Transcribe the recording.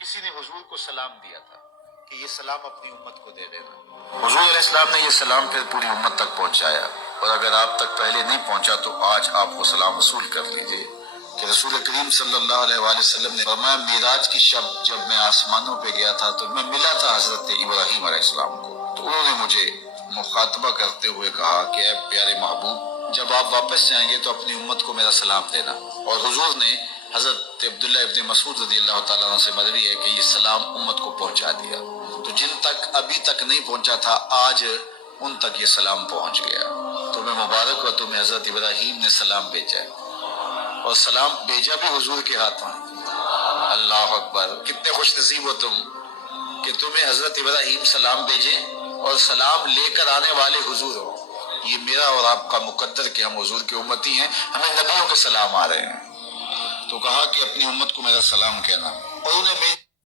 کسی نے حضور کو سلام دیا تھا کہ یہ سلام اپنی امت کو دے دینا۔ حضور علیہ السلام نے یہ سلام پھر پوری امت تک پہنچایا، اور اگر آپ تک پہلے نہیں پہنچا تو آج آپ وہ سلام وصول کر لیجئے کہ رسول کریم صلی اللہ علیہ وآلہ وسلم نے فرمایا معراج کی شب جب میں آسمانوں پہ گیا تھا تو میں ملا تھا حضرت ابراہیم علیہ السلام کو، تو انہوں نے مجھے مخاطبہ کرتے ہوئے کہا کہ اے پیارے محبوب، جب آپ واپس جائیں گے تو اپنی امت کو میرا سلام دینا۔ اور حضور نے حضرت عبداللہ ابن مسعود رضی اللہ تعالیٰ عنہ سے مروی ہے کہ یہ سلام امت کو پہنچا دیا، تو جن تک ابھی تک نہیں پہنچا تھا آج ان تک یہ سلام پہنچ گیا۔ تمہیں مبارک ہو، تمہیں حضرت ابراہیم نے سلام بھیجا ہے، اور سلام بھیجا بھی حضور کے ہاتھوں۔ اللہ اکبر، کتنے خوش نصیب ہو تم کہ تمہیں حضرت ابراہیم سلام بھیجے اور سلام لے کر آنے والے حضور ہو۔ یہ میرا اور آپ کا مقدر کہ ہم حضور کے امتی ہیں، ہمیں نبیوں کے سلام آ رہے ہیں۔ تو کہا کہ اپنی امت کو میرا سلام کہنا، اور انہیں میری